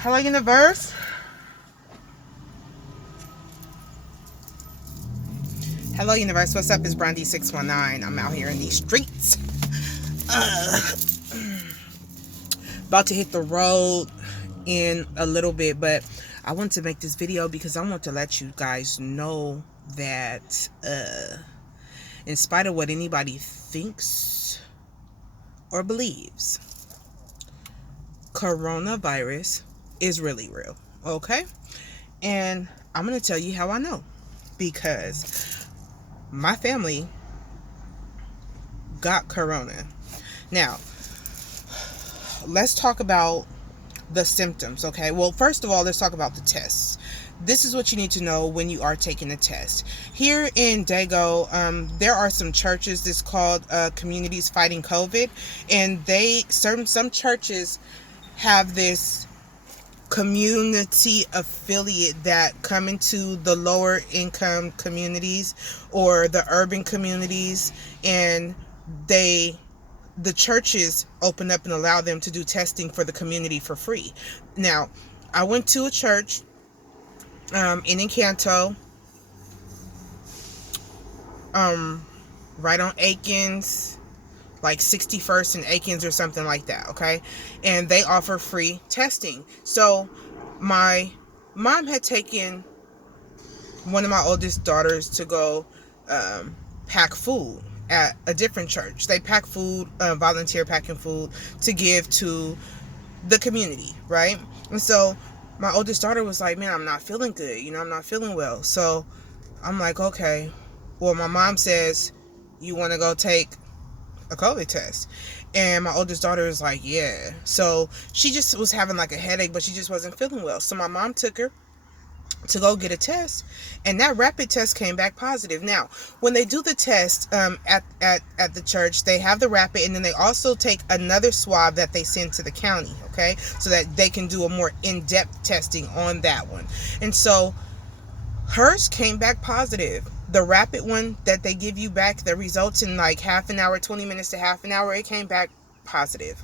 Hello, universe. Hello, universe. What's up? It's Brandy619. I'm out here in these streets. Uh, About to hit the road in a little bit, but I want to make this video because I want to let you guys know that in spite of what anybody thinks or believes, coronavirus is really real. Okay? And I'm going to tell you how I know. Because my family got corona. Now, let's talk about the symptoms, okay? Well, first of all, let's talk about the tests. This is what you need to know when you are taking the test. Here in Dago, there are some churches that's called Communities Fighting COVID, and some churches have this community affiliate that come into the lower income communities or the urban communities, and the churches open up and allow them to do testing for the community for free. Now, I went to a church in Encanto, right on Aikens, like 61st and Aikens or something like that, okay? And they offer free testing. So my mom had taken one of my oldest daughters to go pack food at a different church. They pack food, volunteer packing food to give to the community, right? And so my oldest daughter was like, man, I'm not feeling good. I'm not feeling well. So I'm like, okay. Well, my mom says, you want to go take a COVID test? And my oldest daughter is like, yeah. So she just was having like a headache, but she just wasn't feeling well. So my mom took her to go get a test, and that rapid test came back positive. Now, when they do the test at the church, they have the rapid, and then they also take another swab that they send to the county, okay, so that they can do a more in-depth testing on that one. And so hers came back positive. The rapid one that they give you back, the results in like half an hour, 20 minutes to half an hour, it came back positive.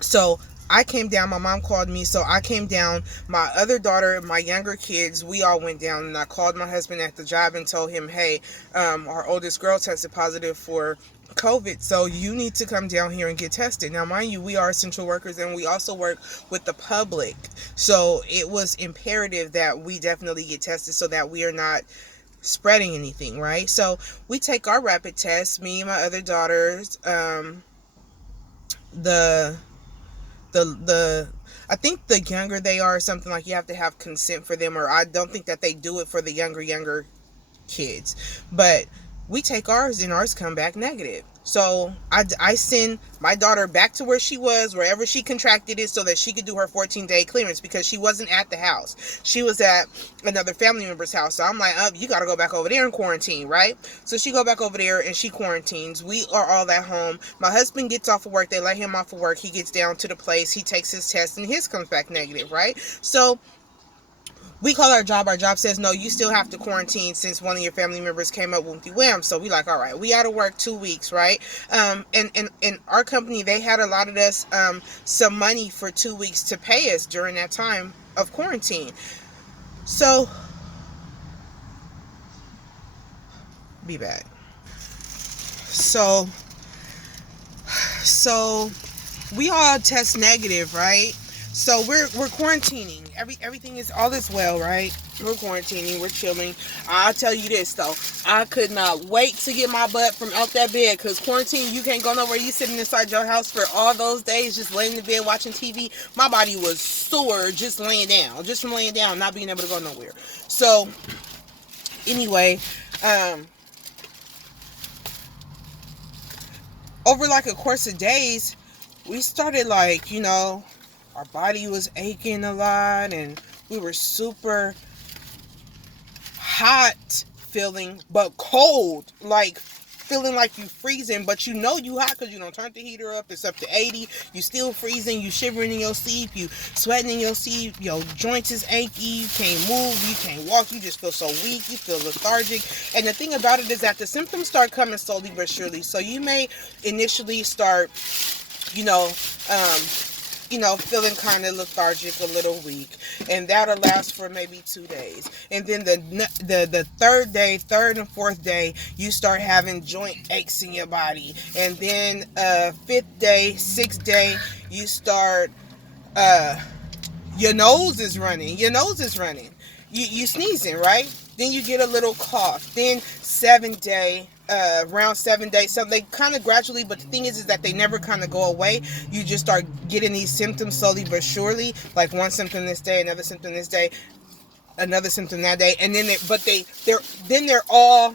So I came down, my mom called me, so I came down, my other daughter, my younger kids, we all went down, and I called my husband at the job and told him, hey, our oldest girl tested positive for COVID, so you need to come down here and get tested. Now, mind you, we are essential workers, and we also work with the public, so it was imperative that we definitely get tested so that we are not spreading anything, right? So we take our rapid test, me and my other daughters, the I think the younger they are, something like you have to have consent for them, or I don't think that they do it for the younger kids, but we take ours and ours come back negative. So I send my daughter back to where she was, wherever she contracted it, so that she could do her 14-day clearance, because she wasn't at the house. She was at another family member's house. So I'm like, you got to go back over there and quarantine, right? So she go back over there and she quarantines. We are all at home. My husband gets off of work. They let him off of work. He gets down to the place. He takes his test and his comes back negative, right? So we call our job says, no, you still have to quarantine since one of your family members came up with the wham. So we like, all right, we out of work 2 weeks, right? And our company, they had allotted us some money for 2 weeks to pay us during that time of quarantine. So be back. So we all test negative, right? So we're quarantining. Everything is all is well, right? We're quarantining. We're chilling. I'll tell you this though, I could not wait to get my butt from out that bed, because quarantine, you can't go nowhere. You sitting inside your house for all those days, just laying in the bed watching TV. My body was sore just laying down, just from laying down, not being able to go nowhere. So anyway, over like a course of days, we started like, our body was aching a lot, and we were super hot feeling, but cold, like feeling like you freezing, but you hot because you don't turn the heater up. It's up to 80. You still freezing. You shivering in your sleep. You sweating in your sleep. Your joints is achy. You can't move. You can't walk. You just feel so weak. You feel lethargic. And the thing about it is that the symptoms start coming slowly but surely. So you may initially start, feeling kind of lethargic, a little weak, and that'll last for maybe 2 days. And then the third and fourth day, you start having joint aches in your body, and then fifth day, sixth day, you start your nose is running. You sneezing, right? Then you get a little cough. Then around 7 days, so they kind of gradually, but the thing is that they never kind of go away. You just start getting these symptoms slowly but surely, like one symptom this day, another symptom this day, another symptom that day, and then they're all,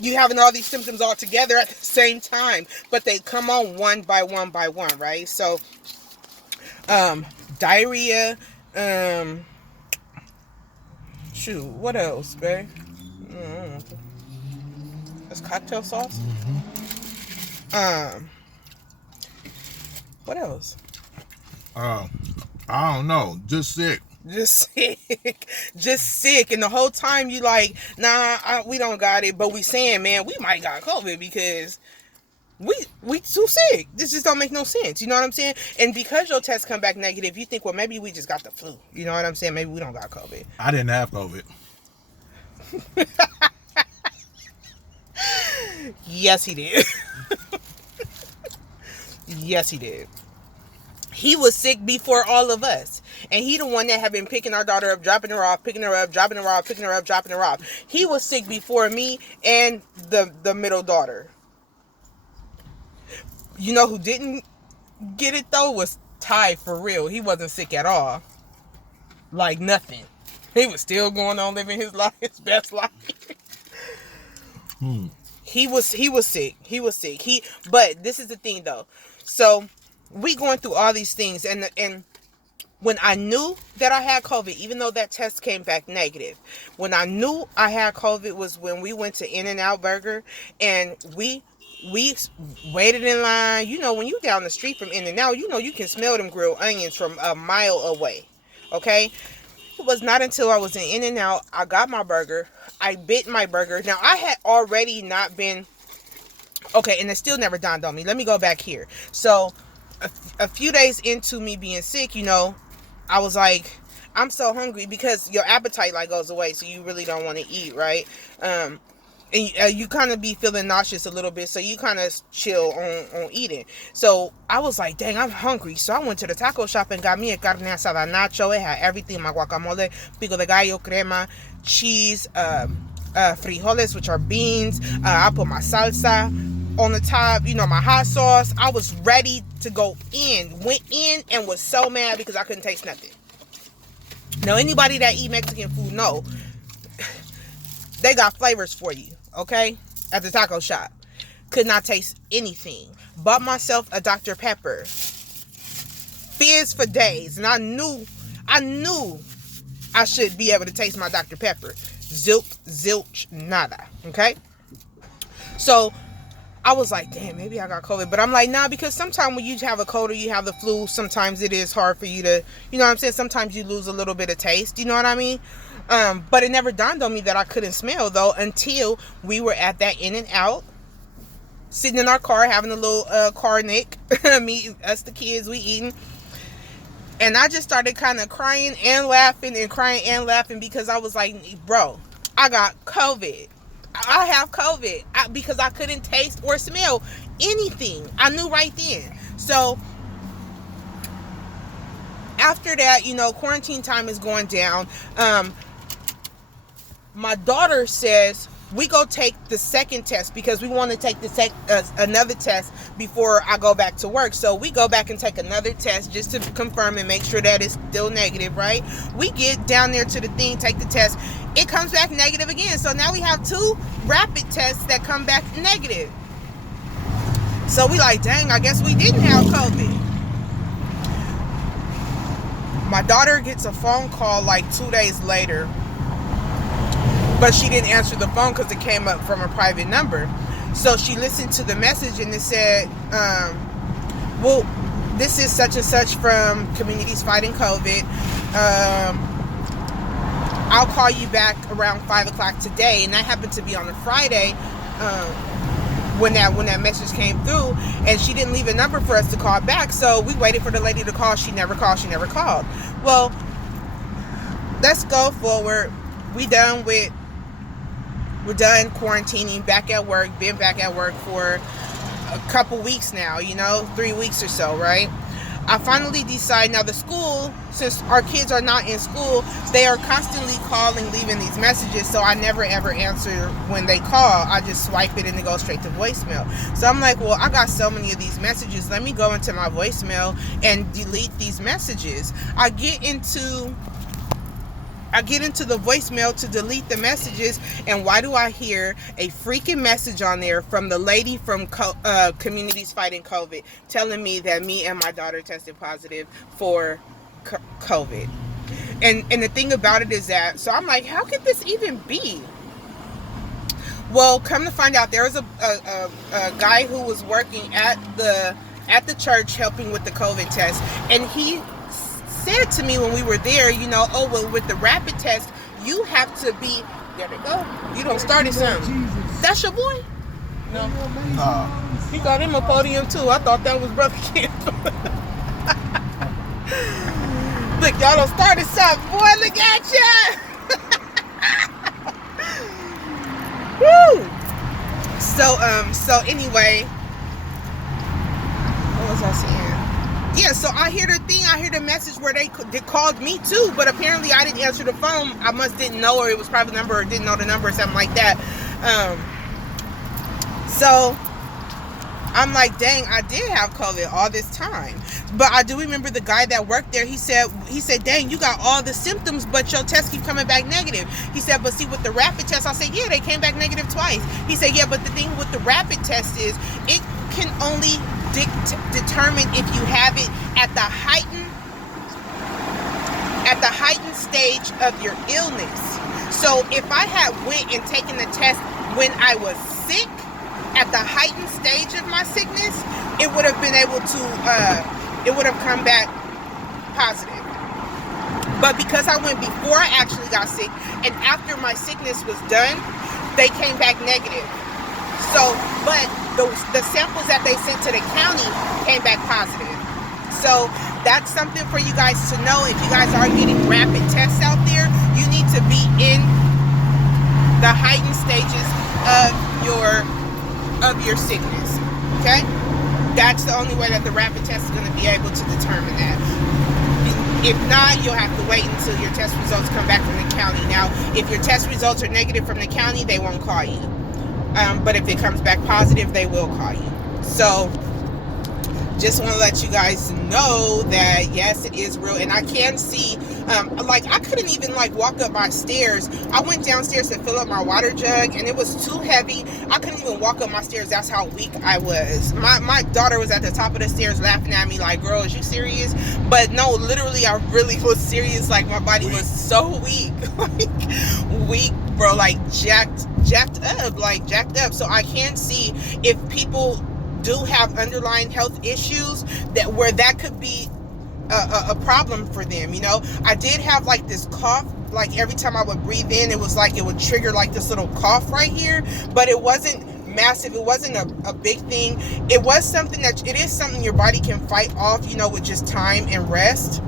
you having all these symptoms all together at the same time, but they come on one by one, right? So diarrhea, shoot, what else, babe? That's cocktail sauce. What else? I don't know. Just sick. Just sick, and the whole time you like, nah, we don't got it, but we saying, man, we might got COVID because we too sick. This just don't make no sense. You know what I'm saying? And because your tests come back negative, you think, well, maybe we just got the flu. You know what I'm saying? Maybe we don't got COVID. I didn't have COVID. Yes, he did. Yes, he did. He was sick before all of us. And he the one that had been picking our daughter up, dropping her off, picking her up, dropping her off, picking her up, dropping her off. He was sick before me and the middle daughter. You know who didn't get it though was Ty, for real. He wasn't sick at all. Like nothing. He was still going on living his life, his best life. He was sick. But this is the thing though. So we going through all these things, and when I knew that I had COVID, even though that test came back negative, when I knew I had COVID was when we went to In-N-Out Burger, and we waited in line. You know, when you down the street from In-N-Out, you know you can smell them grilled onions from a mile away. Okay? It was not until I was in In-N-Out, I got my burger. I bit my burger. Now, I had already not been... Okay, and it still never dawned on me. Let me go back here. So, a few days into me being sick, you know, I was like, I'm so hungry, because your appetite like goes away, so you really don't want to eat, right? And you kind of be feeling nauseous a little bit, so you kind of chill on eating. So I was like, dang, I'm hungry. So I went to the taco shop and got me a carne asada nacho. It had everything: my guacamole, pico de gallo, crema, cheese, frijoles, which are beans. I put my salsa on the top, you know, my hot sauce. I was ready to go in. Went in and was so mad because I couldn't taste nothing. Now, anybody that eat Mexican food know they got flavors for you, okay? At the taco shop. Could not taste anything. Bought myself a Dr. Pepper. Fizz for days. And I knew I should be able to taste my Dr. Pepper. Zilch, nada. Okay? So, I was like, damn, maybe I got COVID. But I'm like, nah, because sometimes when you have a cold or you have the flu, sometimes it is hard for you to, you know what I'm saying? Sometimes you lose a little bit of taste. You know what I mean? But it never dawned on me that I couldn't smell, though, until we were at that In-N-Out, sitting in our car, having a little car nick. Me, us, the kids, we eating. And I just started kind of crying and laughing because I was like, bro, I got COVID. I have COVID because I couldn't taste or smell anything. I knew right then. So after that, you know, quarantine time is going down. My daughter says we go take the second test because we want to take another test before I go back to work. So we go back and take another test just to confirm and make sure that it's still negative, right? We get down there to the thing, take the test. It comes back negative again. So now we have 2 rapid tests that come back negative. So we like, dang, I guess we didn't have COVID. My daughter gets a phone call like 2 days later, but she didn't answer the phone because it came up from a private number. So she listened to the message and it said, well, this is such and such from Communities Fighting COVID. I'll call you back around 5 o'clock today. And that happened to be on a Friday. when that message came through, and she didn't leave a number for us to call back. So we waited for the lady to call. She never called. Well, let's go forward. We're done quarantining, back at work, been back at work for a couple weeks now, 3 weeks or so, right? I finally decide, now the school, since our kids are not in school, they are constantly calling, leaving these messages, so I never ever answer when they call. I just swipe it and it goes straight to voicemail. So I'm like, well, I got so many of these messages, let me go into my voicemail and delete these messages. I get into the voicemail to delete the messages, and why do I hear a freaking message on there from the lady from Communities Fighting COVID telling me that me and my daughter tested positive for COVID. And the thing about it is that, so I'm like, how could this even be? Well, come to find out, there was a guy who was working at the church helping with the COVID test, and he said to me when we were there, oh, well, with the rapid test, you have to be, there they go. You don't started something. That's your boy? No. He got him a podium too. I thought that was Brother Kid. Look, y'all done started something. Boy, look at ya. Woo! So anyway, what was I saying? Yeah, so I hear the message where they called me too, but apparently I didn't answer the phone. I didn't know, or it was private number, or didn't know the number or something like that. So I'm like, dang, I did have COVID all this time. But I do remember the guy that worked there, he said, dang, you got all the symptoms, but your tests keep coming back negative. He said, but see, with the rapid test, I said, yeah, they came back negative twice. He said, yeah, but the thing with the rapid test is it can only determine if you have it at the heightened stage of your illness. So if I had went and taken the test when I was sick, at the heightened stage of my sickness, it would have been able to it would have come back positive. But because I went before I actually got sick, and after my sickness was done, they came back negative. So, but the samples that they sent to the county came back positive. So that's something for you guys to know. If you guys are getting rapid tests out there, you need to be in the heightened stages of your sickness. Okay? That's the only way that the rapid test is going to be able to determine that. If not, you'll have to wait until your test results come back from the county. Now, if your test results are negative from the county, they won't call you. But if it comes back positive, they will call you. So just want to let you guys know that yes, it is real. And I can see, I couldn't even walk up my stairs. I went downstairs to fill up my water jug, and it was too heavy. I couldn't even walk up my stairs. That's how weak I was. My daughter was at the top of the stairs laughing at me like, girl, is you serious? But no, literally, I really was serious. Like, my body was so weak. Weak, bro, jacked up. So I can see if people do have underlying health issues that could be a problem for them. I did have this cough, every time I would breathe in, it was it would trigger this little cough right here, but it wasn't massive. It wasn't a big thing. It is something your body can fight off, with just time and rest.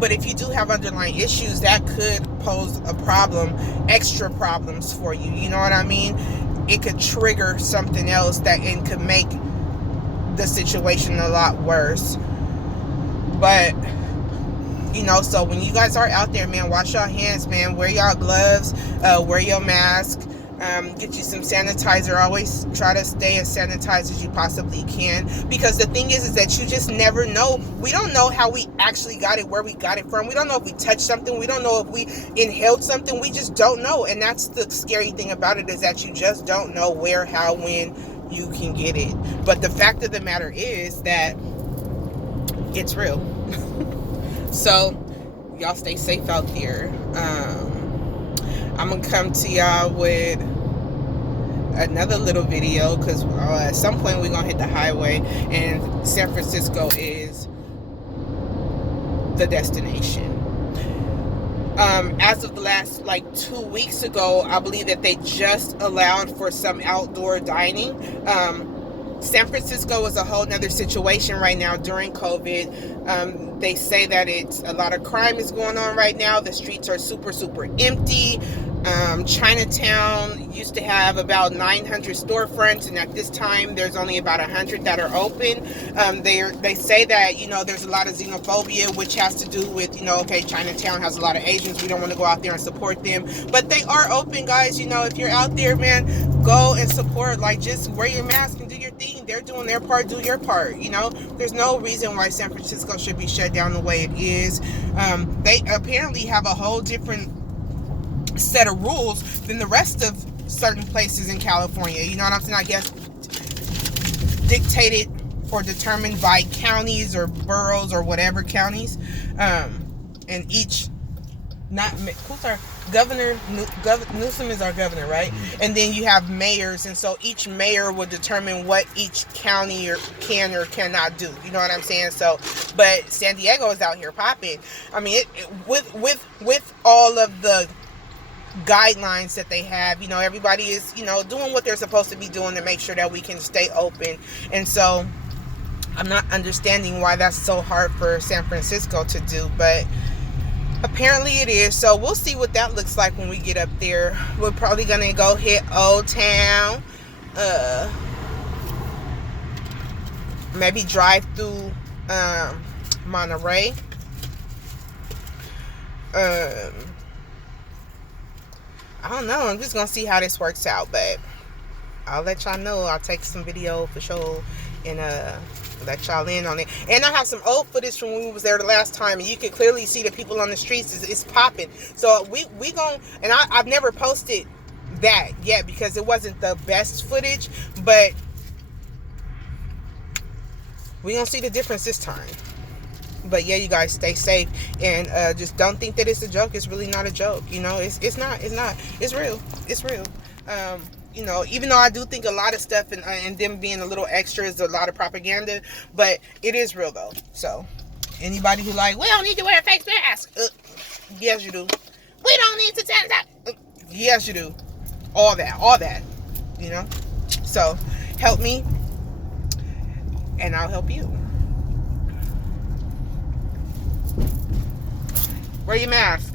But if you do have underlying issues, that could pose a problem, extra problems for you. You know what I mean? It could trigger something else and could make the situation a lot worse. But, so when you guys are out there, man, wash your hands, man. Wear your gloves, wear your mask, get you some sanitizer. Always try to stay as sanitized as you possibly can, because the thing is that you just never know. We don't know how we actually got it, where we got it from. We don't know if we touched something. We don't know if we inhaled something. We just don't know. And that's the scary thing about it, is that you just don't know where, how, when you can get it. But the fact of the matter is that it's real. So y'all stay safe out there. I'm gonna come to y'all with another little video, because at some point we're gonna hit the highway, and San Francisco is the destination. As of the last like 2 weeks ago, I believe that they just allowed for some outdoor dining. San Francisco is a whole nother situation right now during COVID. They say that it's a lot of crime is going on right now. The streets are super, super empty. Chinatown used to have about 900 storefronts, and at this time there's only about 100 that are open. They say that, you know, there's a lot of xenophobia, which has to do with, you know, okay, Chinatown has a lot of Asians, we don't want to go out there and support them, but they are open, guys. You know, if you're out there, man, go and support. Like, just wear your mask and do your thing. They're doing their part, do your part. You know, there's no reason why San Francisco should be shut down the way it is. They apparently have a whole different set of rules than the rest of certain places in California. You know what I'm saying? I guess dictated or determined by counties or boroughs or whatever counties. And each, not who's our governor? Newsom is our governor, right? And then you have mayors, and so each mayor will determine what each county can or cannot do. You know what I'm saying? So, but San Diego is out here popping. I mean, with all of the guidelines that they have, you know, everybody is, you know, doing what they're supposed to be doing to make sure that we can stay open. And so I'm not understanding why that's so hard for San Francisco to do, but apparently it is. So we'll see what that looks like when we get up there. We're probably gonna go hit Old Town, maybe drive through Monterey. I don't know. I'm just gonna see how this works out, but I'll let y'all know. I'll take some video for sure and let y'all in on it. And I have some old footage from when we was there the last time, and you can clearly see the people on the streets is popping. So we gon', and I've never posted that yet because it wasn't the best footage, but we gonna see the difference this time. But yeah, you guys stay safe, and just don't think that it's a joke. It's really not a joke. You know, it's not. It's real. It's real. You know, even though I do think a lot of stuff and them being a little extra is a lot of propaganda, but it is real though. So anybody who like, we don't need to wear a face mask. Yes, you do. We don't need to sanitize. Yes, you do. All that. You know. So help me, and I'll help you. Wear your mask.